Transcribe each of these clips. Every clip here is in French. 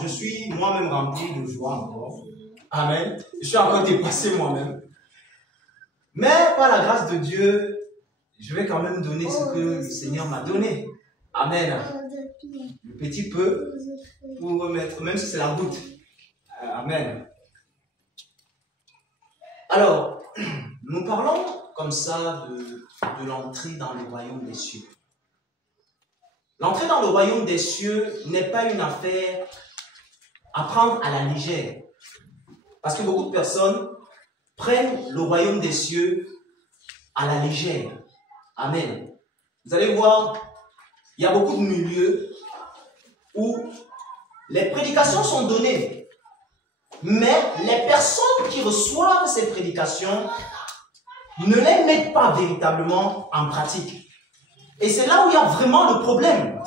je suis moi-même rempli de joie encore. Amen. Je suis encore dépassé moi-même. Mais par la grâce de Dieu, je vais quand même donner ce que le Seigneur m'a donné. Amen. Le petit peu pour remettre, même si c'est la goutte. Amen. Alors, nous parlons comme ça de l'entrée dans le royaume des cieux. L'entrée dans le royaume des cieux n'est pas une affaire à prendre à la légère. Parce que beaucoup de personnes prennent le royaume des cieux à la légère. Amen. Vous allez voir, il y a beaucoup de milieux où les prédications sont données. Mais les personnes qui reçoivent ces prédications ne les mettent pas véritablement en pratique. Et c'est là où il y a vraiment le problème.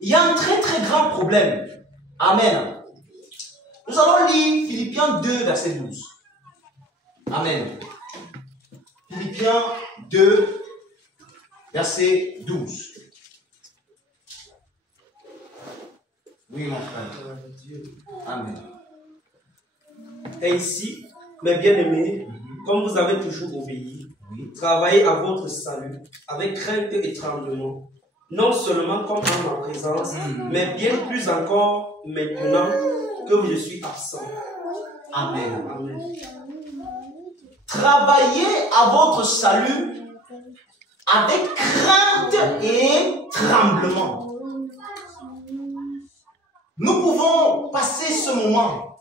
Il y a un très très grand problème. Amen. Nous allons lire Philippiens 2, verset 12. Amen. Philippiens 2, verset 12. Oui, mon frère. Amen. Ainsi, mes bien-aimés, comme vous avez toujours obéi, travaillez à votre salut avec crainte et tremblement, non seulement comme en ma présence, mais bien plus encore maintenant que je suis absent. Amen. Amen. Travaillez à votre salut avec crainte et tremblement. Nous pouvons passer ce moment,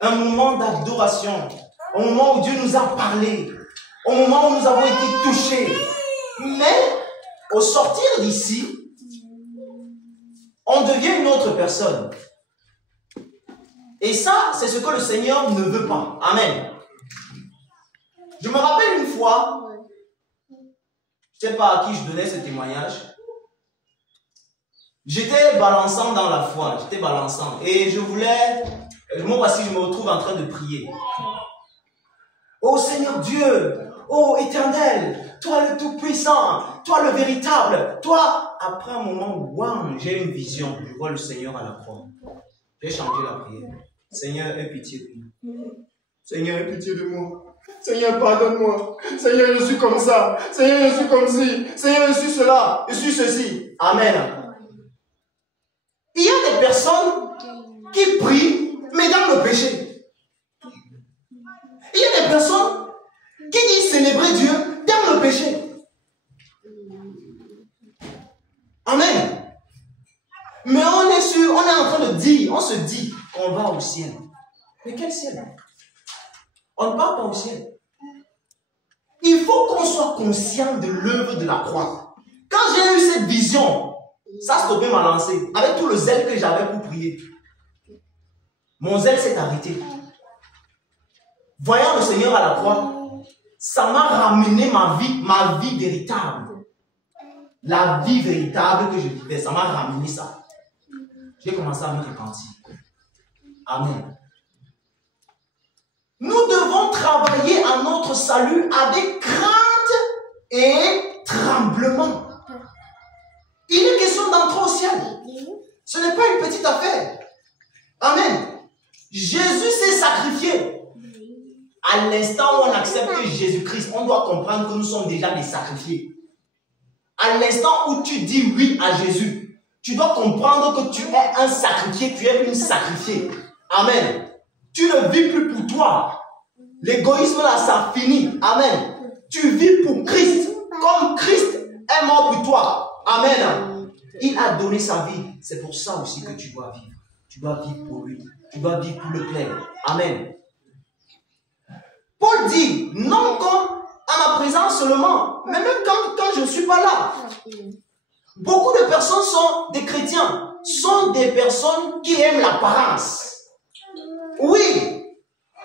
un moment d'adoration, au moment où Dieu nous a parlé, au moment où nous avons été touchés. Mais, au sortir d'ici, on devient une autre personne. Et ça, c'est ce que le Seigneur ne veut pas. Amen. Je me rappelle une fois, je ne sais pas à qui je donnais ce témoignage, j'étais balançant dans la foi, j'étais balançant. Et je voulais, moi voici, je me retrouve en train de prier. Oh Seigneur Dieu, oh Éternel, toi le Tout-Puissant, toi le véritable, toi. Après un moment, wow, j'ai une vision, je vois le Seigneur à la croix. J'ai changé la prière. Seigneur, aie pitié de moi. Seigneur, aie pitié de moi. Seigneur, pardonne-moi. Seigneur, je suis comme ça. Seigneur, je suis comme ci. Seigneur, je suis cela. Je suis ceci. Amen. Il y a des personnes qui prient, mais dans le péché. Il y a des personnes qui disent célébrer Dieu dans le péché. Amen. Mais on est en train de dire, on se dit qu'on va au ciel. Mais quel ciel? On ne part pas au ciel. Il faut qu'on soit conscient de l'œuvre de la croix. Quand j'ai eu cette vision, ça a stoppé ma lancée. Avec tout le zèle que j'avais pour prier. Mon zèle s'est arrêté. Voyant le Seigneur à la croix, ça m'a ramené ma vie véritable. La vie véritable que je vivais, ça m'a ramené ça. J'ai commencé à me repentir. Amen. Nous devons travailler à notre salut avec crainte et tremblement. Il est question d'entrer au ciel. Ce n'est pas une petite affaire. Amen. Jésus s'est sacrifié. À l'instant où on accepte Jésus-Christ, on doit comprendre que nous sommes déjà des sacrifiés. À l'instant où tu dis oui à Jésus, tu dois comprendre que tu es un sacrifié, tu es une sacrifiée. Amen. Tu ne vis plus pour toi. L'égoïsme là, ça finit. Amen. Tu vis pour Christ. Comme Christ est mort pour toi. Amen. Il a donné sa vie. C'est pour ça aussi que tu dois vivre. Tu dois vivre pour lui. Tu dois vivre pour le clair. Amen. Paul dit, non comme à ma présence seulement, mais même quand je ne suis pas là. Beaucoup de personnes sont des chrétiens, sont des personnes qui aiment l'apparence. Oui,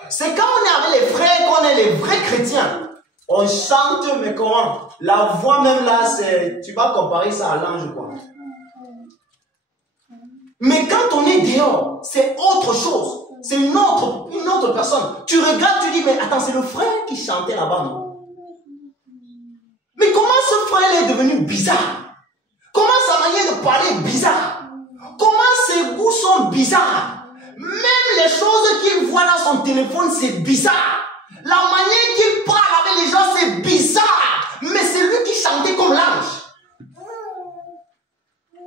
c'est quand on est avec les frères qu'on est les vrais chrétiens. On chante, mais comment? La voix même là, c'est, tu vas comparer ça à l'ange, quoi. Mais quand on est dehors, c'est autre chose. C'est une autre personne. Tu regardes, tu dis, mais attends, c'est le frère qui chantait là-bas, non? Mais comment ce frère est devenu bizarre? Comment sa manière de parler est bizarre? comment ses goûts sont bizarres. Même les choses qu'il voit dans son téléphone, c'est bizarre. La manière qu'il parle avec les gens, c'est bizarre. Mais c'est lui qui chantait comme l'ange.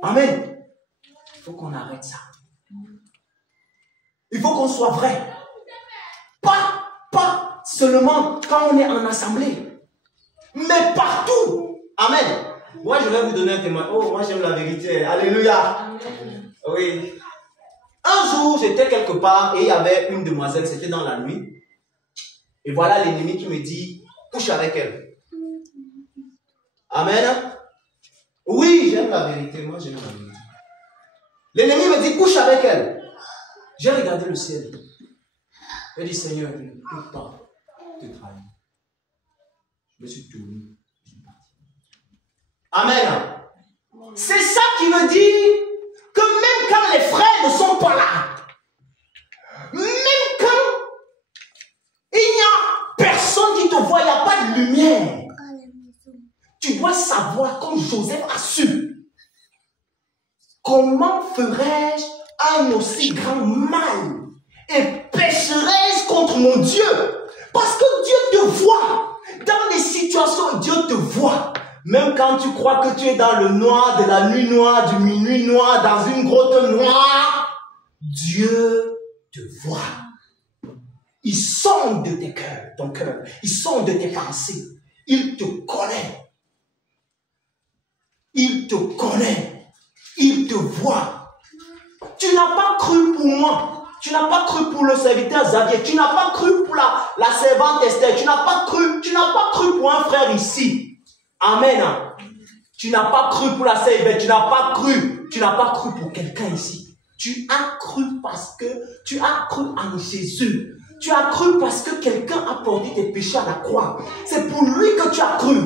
Amen. Il faut qu'on arrête ça. Il faut qu'on soit vrai. Pas seulement quand on est en assemblée, mais partout. Amen. Moi, je vais vous donner un témoin. Oh, moi, j'aime la vérité. Alléluia. Amen. Oui. Un jour, j'étais quelque part et il y avait une demoiselle, c'était dans la nuit. Et voilà l'ennemi qui me dit, couche avec elle. Amen. Oui, j'aime la vérité. Moi, j'aime la vérité. L'ennemi me dit, couche avec elle. J'ai regardé le ciel. J'ai dit, Seigneur, je ne peux pas te trahir. Je me suis tourné. Je suis parti. Amen. C'est ça qui veut dire que même quand les frères ne sont pas là, même quand il n'y a personne qui te voit, il n'y a pas de lumière, tu dois savoir, comme Joseph a su, comment ferais-je un aussi grand mal et pécherais-je contre mon Dieu? Parce que Dieu te voit. Dans les situations, Dieu te voit. Même quand tu crois que tu es dans le noir, de la nuit noire, du minuit noir, dans une grotte noire, Dieu te voit. Il sonde de tes cœurs, ton cœur. Il sonde de tes pensées. Il te connaît. Il te connaît. Il te voit. Tu n'as pas cru pour moi. Tu n'as pas cru pour le serviteur Xavier. Tu n'as pas cru pour la servante Esther. Tu n'as pas cru pour un frère ici. Amen. Tu n'as pas cru pour la sœur Yvette. Tu n'as pas cru pour quelqu'un ici. Tu as cru parce que tu as cru en Jésus. Tu as cru parce que quelqu'un a porté tes péchés à la croix. C'est pour lui que tu as cru.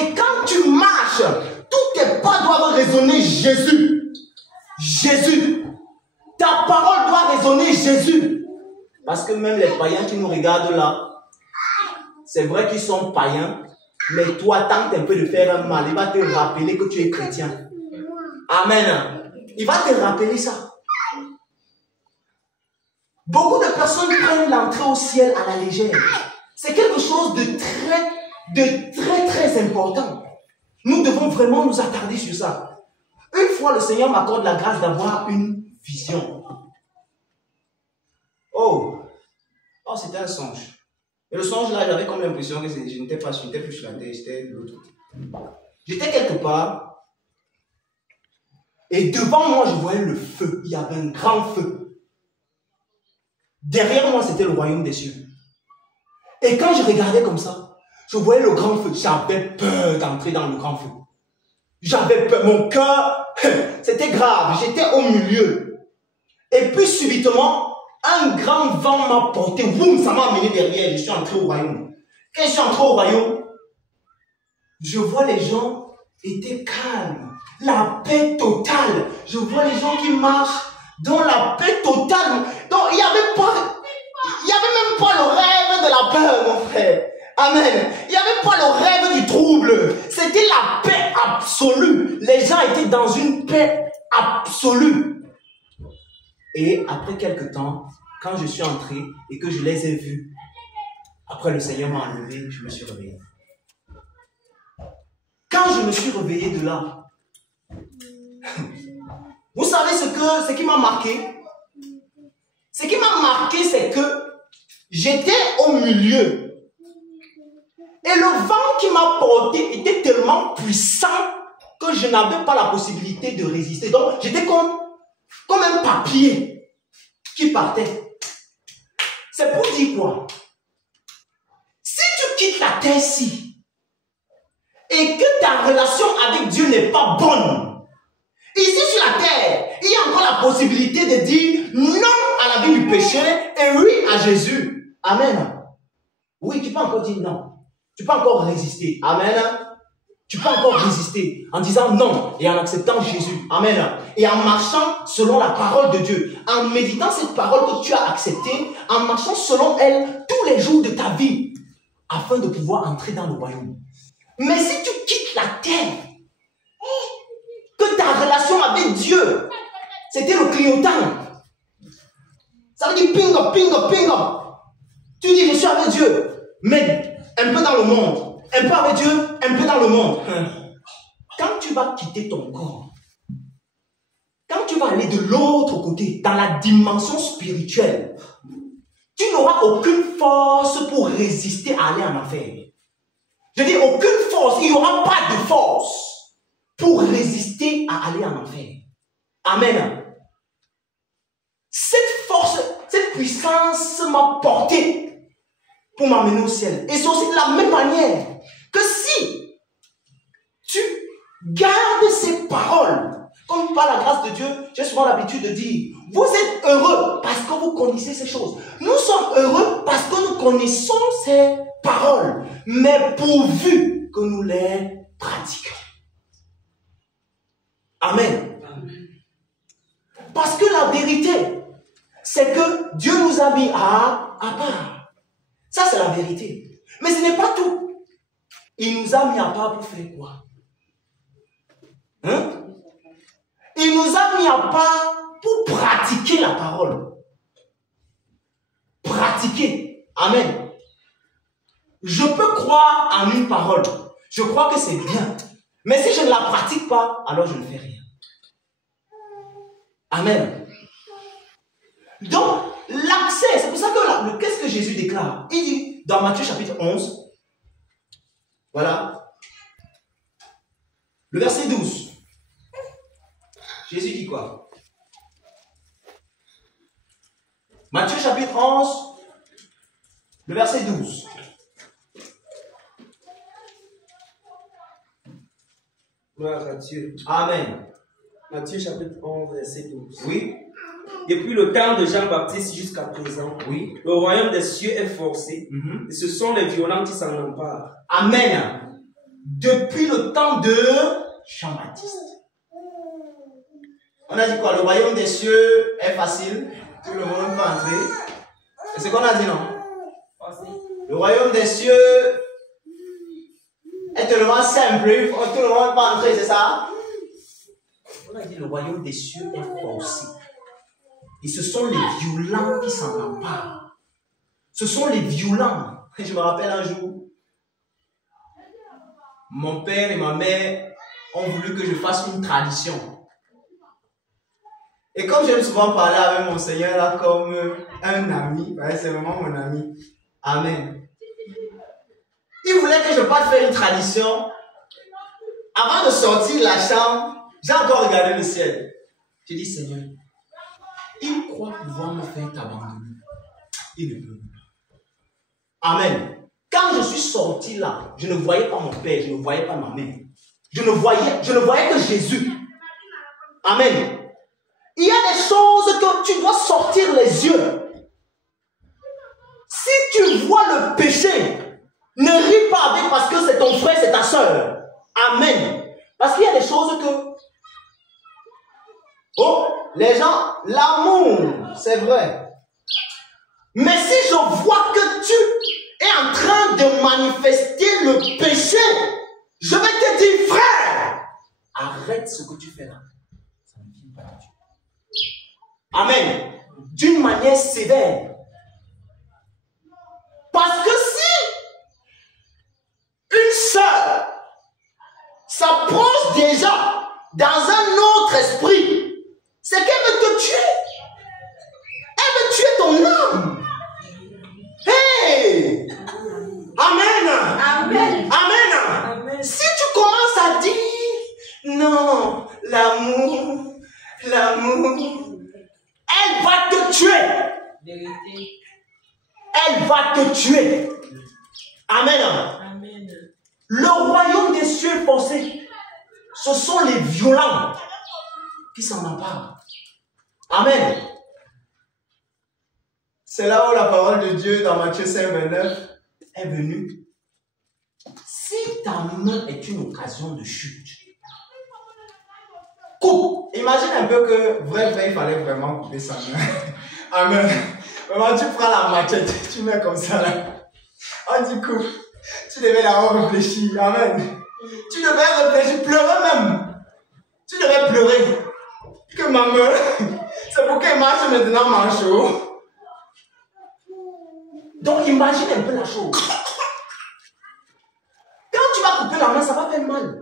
Et quand tu marches, tous tes pas doivent résonner Jésus. Jésus. Ta parole doit résonner Jésus. Parce que même les païens qui nous regardent là, c'est vrai qu'ils sont païens, mais toi, tente un peu de faire un mal, il va te rappeler que tu es chrétien. Amen. Il va te rappeler ça. Beaucoup de personnes prennent l'entrée au ciel à la légère. C'est quelque chose de très important. Nous devons vraiment nous attarder sur ça. Une fois, le Seigneur m'accorde la grâce d'avoir une vision. Oh, c'était un songe. Et le songe là, j'avais comme l'impression que je n'étais pas sur la terre, j'étais de l'autre côté. J'étais quelque part, et devant moi, je voyais le feu. Il y avait un grand feu. Derrière moi, c'était le royaume des cieux. Et quand je regardais comme ça, je voyais le grand feu. J'avais peur d'entrer dans le grand feu. J'avais peur. Mon cœur, c'était grave. J'étais au milieu. Et puis subitement, un grand vent m'a porté. Boum, ça m'a amené derrière. Je suis entré au royaume. Quand je suis entré au royaume, je vois les gens étaient calmes. La paix totale. Je vois les gens qui marchent dans la paix totale. Donc, il n'y avait même pas le rêve de la peur, mon frère. Amen. Il n'y avait pas le rêve du trouble. C'était la paix absolue. Les gens étaient dans une paix absolue. Et après quelque temps, quand je suis entré et que je les ai vus, après le Seigneur m'a enlevé, je me suis réveillé. Quand je me suis réveillé de là, vous savez ce qui m'a marqué? Ce qui m'a marqué, c'est que j'étais au milieu. Et le vent qui m'a porté était tellement puissant que je n'avais pas la possibilité de résister. Donc, j'étais comme un papier qui partait. C'est pour dire quoi? Si tu quittes la terre-ci et que ta relation avec Dieu n'est pas bonne, ici sur la terre, il y a encore la possibilité de dire non à la vie du péché et oui à Jésus. Amen. Oui, tu peux encore dire non. Tu peux encore résister. Amen. Tu peux encore résister en disant non et en acceptant Jésus. Amen. Et en marchant selon la parole de Dieu. En méditant cette parole que tu as acceptée, en marchant selon elle tous les jours de ta vie afin de pouvoir entrer dans le royaume. Mais si tu quittes la terre, que ta relation avec Dieu c'était le clignotant. Ça veut dire pingo, pingo, pingo. Tu dis, je suis avec Dieu, mais un peu dans le monde. Un peu avec Dieu, un peu dans le monde. Quand tu vas quitter ton corps, quand tu vas aller de l'autre côté, dans la dimension spirituelle, tu n'auras aucune force pour résister à aller en enfer. Je dis aucune force, il n'y aura pas de force pour résister à aller en enfer. Amen. Cette force, cette puissance m'a porté pour m'amener au ciel. Et c'est aussi de la même manière que si tu gardes ces paroles, comme par la grâce de Dieu, j'ai souvent l'habitude de dire, vous êtes heureux parce que vous connaissez ces choses. Nous sommes heureux parce que nous connaissons ces paroles, mais pourvu que nous les pratiquions. Amen. Parce que la vérité, c'est que Dieu nous a mis à part. Ça, c'est la vérité. Mais ce n'est pas tout. Il nous a mis à part pour faire quoi? Hein? Il nous a mis à part pour pratiquer la parole. Pratiquer. Amen. Je peux croire en une parole. Je crois que c'est bien. Mais si je ne la pratique pas, alors je ne fais rien. Amen. Donc, l'accès, c'est pour ça que qu'est-ce que Jésus déclare? Il dit dans Matthieu chapitre 11, voilà, le verset 12. Jésus dit quoi? Matthieu chapitre 11, le verset 12. Gloire à Dieu. Amen. Matthieu chapitre 11, verset 12. Oui. Depuis le temps de Jean-Baptiste jusqu'à présent, Oui. le royaume des cieux est forcé, et ce sont les violents qui s'en emparent. Amen. Depuis le temps de Jean-Baptiste. On a dit quoi? Le royaume des cieux est facile. Tout le monde peut entrer. C'est ce qu'on a dit, non? Le royaume des cieux est tellement simple. Tout le monde peut entrer, c'est ça? On a dit le royaume des cieux est forcé. Et ce sont les violents qui s'en emparent. Ce sont les violents. Je me rappelle un jour, mon père et ma mère ont voulu que je fasse une tradition. Et comme j'aime souvent parler avec mon Seigneur là comme un ami, c'est vraiment mon ami. Amen. Il voulait que je parte faire une tradition. Avant de sortir de la chambre, j'ai encore regardé le ciel. J'ai dit, Seigneur, il croit pouvoir me faire t'abandonner. Il ne peut pas. Amen. Quand je suis sorti là, je ne voyais pas mon père, je ne voyais pas ma mère. Je ne voyais que Jésus. Amen. Il y a des choses que tu dois sortir les yeux. Si tu vois le péché, ne ris pas avec parce que c'est ton frère, c'est ta soeur. Amen. Parce qu'il y a des choses que... Oh, les gens, l'amour, c'est vrai. Mais si je vois que tu es en train de manifester le péché, je vais te dire, frère, arrête ce que tu fais là. Ça ne vient pas de Dieu. Amen. D'une manière sévère. Parce que si une sœur s'approche déjà dans un autre esprit, c'est qu'elle veut te tuer. Elle veut tuer ton âme. Hey! Amen. Amen. Amen. Amen. Si tu commences à dire non, l'amour, elle va te tuer. Vérité. Elle va te tuer. Amen. Amen. Le royaume des cieux forcés, ce sont les violents qui s'en emparent. Amen. C'est là où la parole de Dieu dans Matthieu 5, 29 est venue. Si ta main est une occasion de chute, coupe. Imagine un peu que, vrai, il fallait vraiment couper sa main. Amen. Vraiment, tu prends la machette, tu mets comme ça là. On dit coupe. Tu devais d'abord réfléchir. Amen. Tu devais réfléchir, pleurer même. Tu devais pleurer. que ma main, c'est pour qu'elle marche maintenant manchot. Donc imagine un peu la chose. Quand tu vas couper la main, ça va faire mal.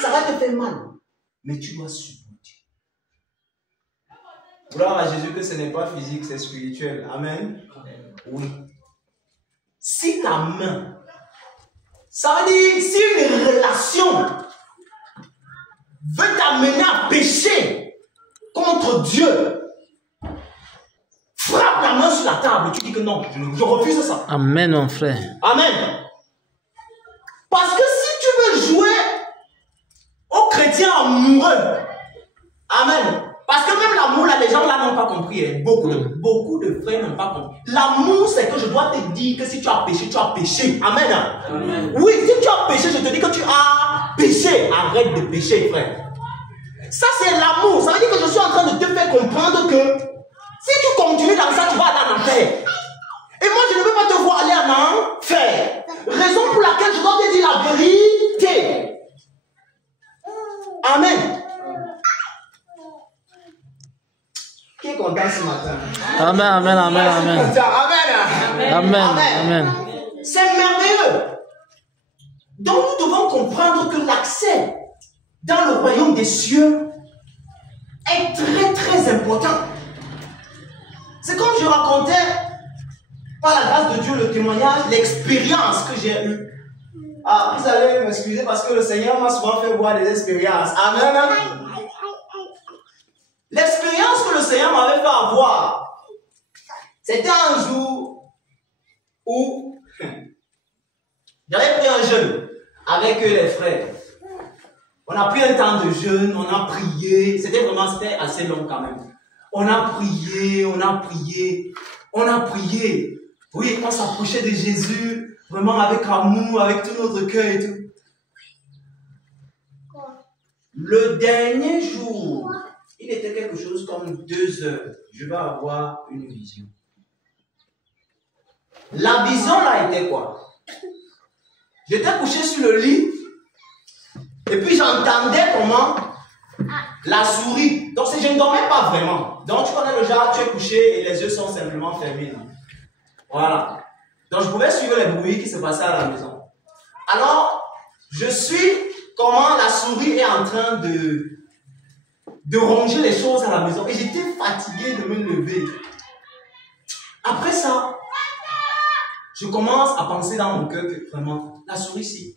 Ça va te faire mal. Mais tu dois supporter. Gloire à Jésus que ce n'est pas physique, c'est spirituel. Amen. Oui. Si ta main, ça veut dire si une relation veut t'amener à pécher contre Dieu, frappe la main sur la table. Tu dis que non, je refuse ça. Amen, mon frère. Amen. Parce que si tu veux jouer aux chrétiens amoureux, amen. Parce que même l'amour, là, les gens là n'ont pas compris. Hein. Beaucoup de frères n'ont pas compris. L'amour, c'est que je dois te dire que si tu as péché, tu as péché. Amen. Amen. Oui, si tu as péché, je te dis que tu as péché. Arrête de pécher, frère. Ça, c'est l'amour. Ça veut dire que je suis en train de te faire comprendre que si tu continues dans ça, tu vas aller en enfer. Et moi, je ne veux pas te voir aller en enfer. Raison pour laquelle je dois te dire la vérité. Amen. Qui est content ce matin? Amen, amen, amen, amen. Amen. Amen, amen. C'est merveilleux. Donc nous devons comprendre que l'accès dans le royaume des cieux est très très important. C'est comme je racontais par la grâce de Dieu le témoignage, l'expérience que j'ai eue. Ah, vous allez m'excuser parce que le Seigneur m'a souvent fait voir des expériences. Amen. L'expérience que le Seigneur m'avait fait avoir, c'était un jour où j'avais pris un jeûne avec les frères. On a pris un temps de jeûne, on a prié. C'était assez long quand même. On a prié, on a prié, on a prié. Oui, on s'approchait de Jésus, vraiment avec amour, avec tout notre cœur et tout. Le dernier jour, il était quelque chose comme 2 heures. Je vais avoir une vision. La vision là était quoi? J'étais couché sur le lit et puis j'entendais comment la souris. Donc je ne dormais pas vraiment. Donc tu connais le genre, tu es couché et les yeux sont simplement fermés. Voilà. Donc je pouvais suivre les bruits qui se passaient à la maison. Alors, je suis comment la souris est en train de ronger les choses à la maison. Et j'étais fatigué de me lever. Après ça, je commence à penser dans mon cœur que vraiment, la souris ici,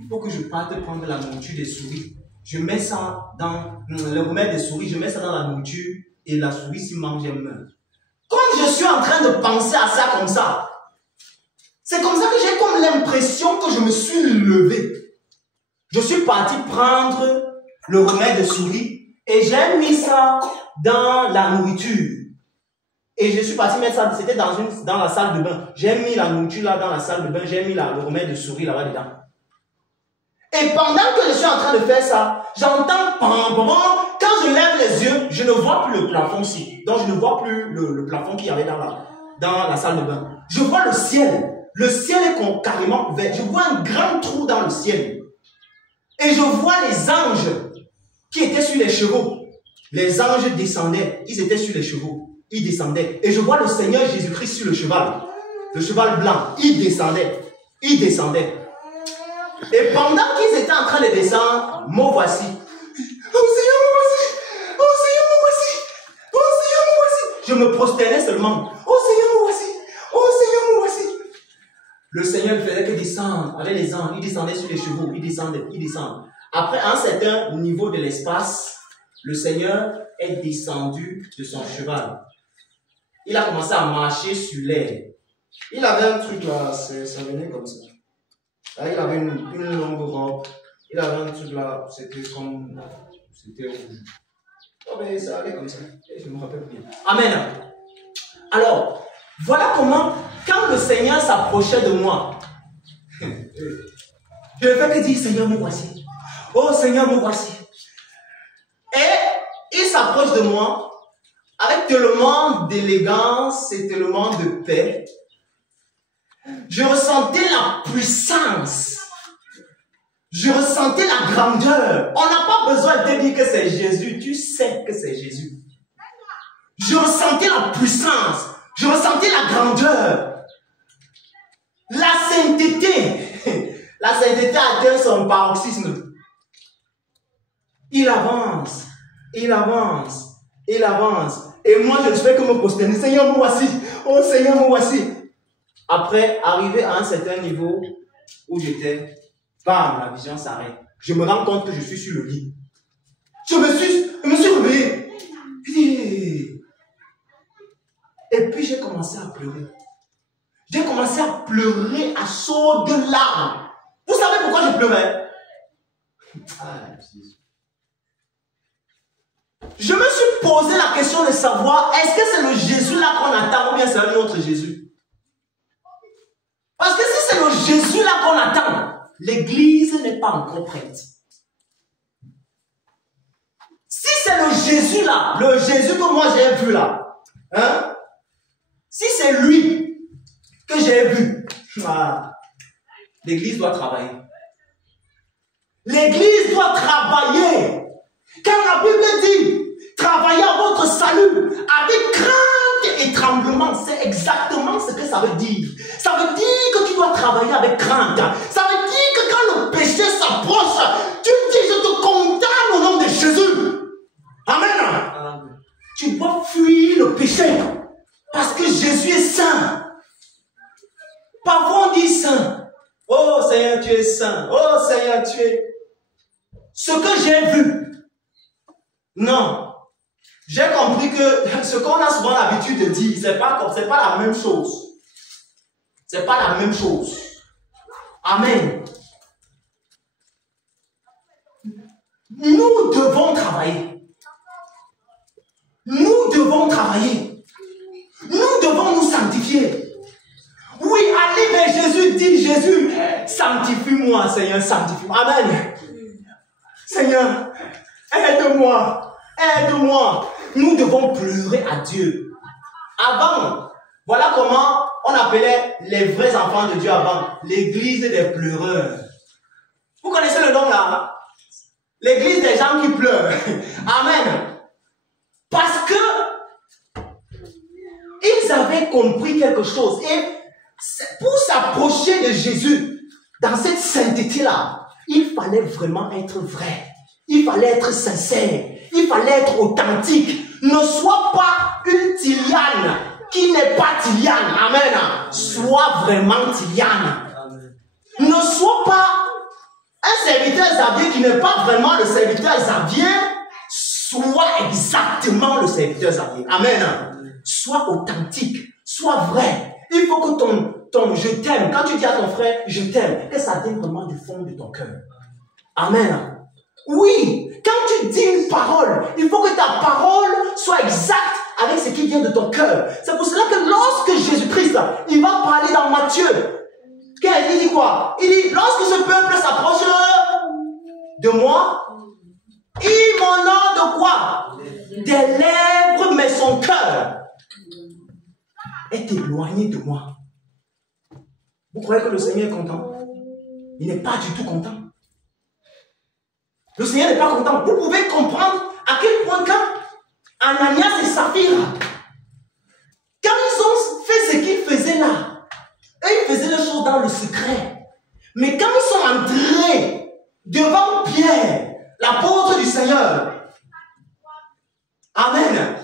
il faut que je parte prendre la nourriture des souris. Je mets ça dans le remède des souris, je mets ça dans la nourriture et la souris s'y mange, elle meurt. Comme je suis en train de penser à ça comme ça, c'est comme ça que j'ai comme l'impression que je me suis levé. Je suis parti prendre le remède des souris et j'ai mis ça dans la nourriture. Et je suis parti mettre ça, c'était dans la salle de bain. J'ai mis la nourriture là dans la salle de bain, j'ai mis le remède de souris là-bas dedans. Et pendant que je suis en train de faire ça, j'entends quand je lève les yeux, je ne vois plus le plafond ici. Donc je ne vois plus le plafond qu'il y avait dans la salle de bain. Je vois le ciel. Le ciel est carrément ouvert. Je vois un grand trou dans le ciel. Et je vois les anges qui étaient sur les chevaux. Les anges descendaient. Ils étaient sur les chevaux. Ils descendaient. Et je vois le Seigneur Jésus-Christ sur le cheval. Le cheval blanc. Il descendait. Il descendait. Et pendant qu'ils étaient en train de descendre, me voici. Oh Seigneur, me voici. Oh Seigneur, me voici. Oh Seigneur, me voici. Je me prosternais seulement. Oh Seigneur, me voici. Oh Seigneur, me voici. Le Seigneur ne faisait que descendre avec les anges. Il descendait sur les chevaux. Il descendait. Il descendait. Après un certain niveau de l'espace, le Seigneur est descendu de son cheval. Il a commencé à marcher sur l'air. Il avait un truc là, ça venait comme ça. Là, il avait une longue robe. Il avait un truc là, c'était comme... C'était rouge. Oh, mais ça allait comme ça. Je me rappelle bien. Amen. Alors, voilà comment, quand le Seigneur s'approchait de moi, je ne fais que dire, Seigneur, me voici. Oh, Seigneur, me voici. Et il s'approche de moi avec tellement d'élégance et tellement de paix. Je ressentais la puissance Je ressentais la grandeur. On n'a pas besoin de te dire que c'est Jésus. Tu sais que c'est Jésus. Je ressentais la puissance. Je ressentais la grandeur. La sainteté. La sainteté atteint son paroxysme. Il avance. Il avance. Il avance. Et moi, je ne fais que me prosterner. Seigneur, me voici. Oh Seigneur, me voici. Après, arrivé à un certain niveau où j'étais, bam, la vision s'arrête. Je me rends compte que je suis sur le lit. Je me suis réveillé. Et puis j'ai commencé à pleurer. J'ai commencé à pleurer à chaudes larmes. Vous savez pourquoi je pleurais? Je me suis posé la question de savoir, est-ce que c'est le Jésus là qu'on attend ou bien c'est un autre Jésus? Parce que si c'est le Jésus là qu'on attend, l'église n'est pas encore prête. Si c'est le Jésus là, le Jésus que moi j'ai vu là, hein? Si c'est lui que j'ai vu, l'église doit travailler. L'église doit travailler. Car la Bible dit, travaillez à votre salut avec crainte et tremblement. C'est exactement ce que ça veut dire. Ça veut dire que tu dois travailler avec crainte. Ça veut dire que quand le péché s'approche, tu dis, je te condamne au nom de Jésus. Amen. Amen. Tu dois fuir le péché. Parce que Jésus est saint. Parfois on dit saint. Oh Seigneur, tu es saint. Oh Seigneur, tu es... Ce que j'ai vu. Non. J'ai compris que ce qu'on a souvent l'habitude de dire, c'est pas la même chose. C'est pas la même chose. Amen. Nous devons travailler. Nous devons travailler. Nous devons nous sanctifier. Oui, allez vers Jésus, dit Jésus, sanctifie-moi, Seigneur, sanctifie-moi. Amen. Seigneur, aide-moi, aide-moi. Nous devons pleurer à Dieu. Avant, voilà comment on appelait les vrais enfants de Dieu avant, l'église des pleureurs. Vous connaissez le nom là? L'église des gens qui pleurent. Amen. Parce que ils avaient compris quelque chose. Et pour s'approcher de Jésus, dans cette sainteté-là, il fallait vraiment être vrai. Il fallait être sincère. Il fallait être authentique. Ne sois pas une Tiliane qui n'est pas Tiliane. Amen. Sois vraiment Tiliane. Ne sois pas un serviteur Xavier qui n'est pas vraiment le serviteur Xavier. Sois exactement le serviteur Xavier. Amen. Sois authentique. Sois vrai. Il faut que ton je t'aime, quand tu dis à ton frère je t'aime, que ça vienne vraiment du fond de ton cœur. Amen. Oui, quand tu dis une parole, il faut que ta parole soit exacte avec ce qui vient de ton cœur. C'est pour cela que lorsque Jésus-Christ, il va parler dans Matthieu, il dit quoi? Il dit, lorsque ce peuple s'approche de moi, il m'en a de quoi? Des lèvres, mais son cœur est éloigné de moi. Vous croyez que le Seigneur est content? Il n'est pas du tout content. Le Seigneur n'est pas content. Vous pouvez comprendre à quel point quand Ananias et Saphira, quand ils ont fait ce qu'ils faisaient là, eux ils faisaient les choses dans le secret. Mais quand ils sont entrés devant Pierre, l'apôtre du Seigneur, amen,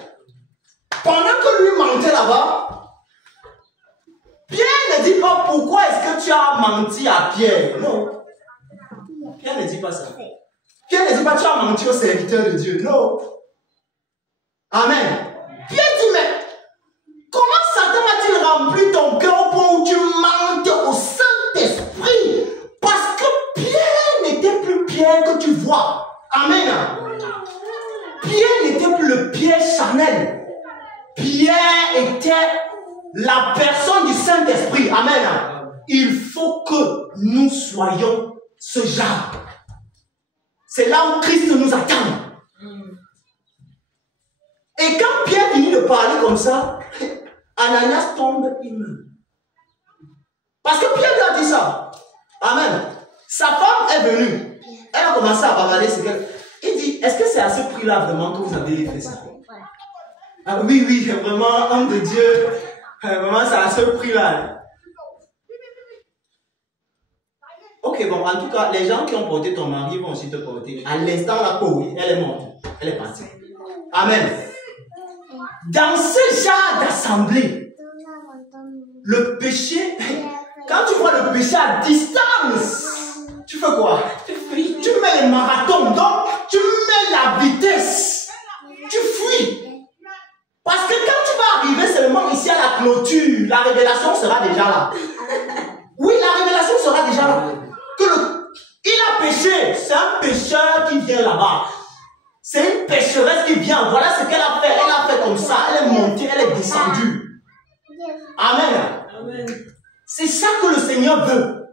pendant que lui mentait là-bas, Pierre ne dit pas pourquoi est-ce que tu as menti à Pierre. Non. Pierre ne dit pas ça. Pierre ne dit pas tu as menti au serviteur de Dieu. Non. Amen. Pierre dit mais comment Satan a-t-il rempli ton cœur au point où tu mentes au Saint-Esprit? Parce que Pierre n'était plus Pierre que tu vois. Amen. Pierre n'était plus le Pierre charnel. Pierre était la personne du Saint-Esprit. Amen. Il faut que nous soyons ce genre. C'est là où Christ nous attend. Et quand Pierre finit de parler comme ça, Ananias tombe, il meurt. Parce que Pierre lui a dit ça. Amen. Sa femme est venue. Elle a commencé à bavarder ce qu'elle... Il dit, est-ce que c'est à ce prix-là vraiment que vous avez fait ça? Ah oui, oui, vraiment, homme de Dieu. Vraiment, c'est à ce prix-là. Ok, bon, en tout cas, les gens qui ont porté ton mari vont aussi te porter. À l'instant, la peau, oui, elle est morte. Elle est partie. Amen. Dans ce genre d'assemblée, le péché, quand tu vois le péché à distance, tu fais quoi? Tu mets les marathons, donc tu mets la vitesse. Tu fuis. Parce que quand tu vas arriver seulement ici à la clôture, la révélation sera déjà là. Oui, la révélation sera déjà là. Il a péché, c'est un pécheur qui vient là-bas. C'est une pécheresse qui vient. Voilà ce qu'elle a fait. Elle a fait comme ça. Elle est montée, elle est descendue. Amen. Amen. C'est ça que le Seigneur veut.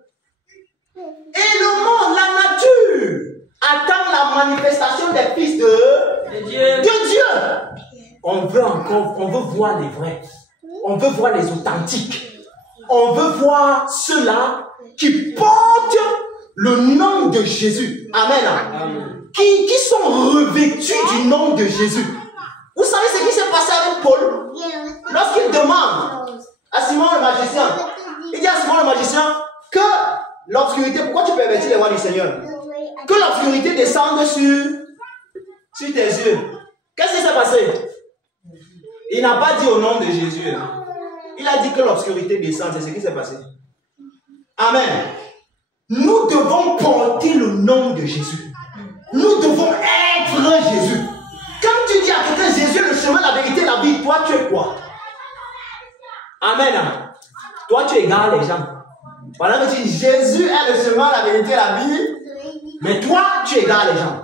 Et le monde, la nature, attend la manifestation des fils de Dieu. On veut voir les vrais. On veut voir les authentiques. On veut voir ceux-là qui portent le nom de Jésus. Amen. Amen. Qui sont revêtus du nom de Jésus. Vous savez ce qui s'est passé avec Paul? Lorsqu'il demande à Simon le magicien, il dit à Simon le magicien que l'obscurité, pourquoi tu pervertis les voies du Seigneur? Que l'obscurité descende sur tes yeux. Qu'est-ce qui s'est passé? Il n'a pas dit au nom de Jésus. Il a dit que l'obscurité descend. C'est ce qui s'est passé. Amen. Nous devons porter le nom de Jésus. Nous devons être Jésus. Quand tu dis à quelqu'un Jésus est le chemin, la vérité, la vie, toi tu es quoi? Amen. Toi tu égares les gens. Voilà que tu dis Jésus est le chemin, la vérité, la vie. Mais toi tu égares les gens.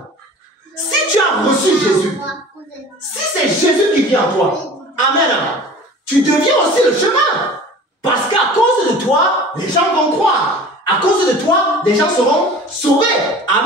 Si tu as reçu Jésus, si c'est Jésus qui vient en toi, amen, tu deviens aussi le chemin. Parce qu'à cause de toi, les gens vont croire. À cause de toi, les gens seront sauvés. Amen.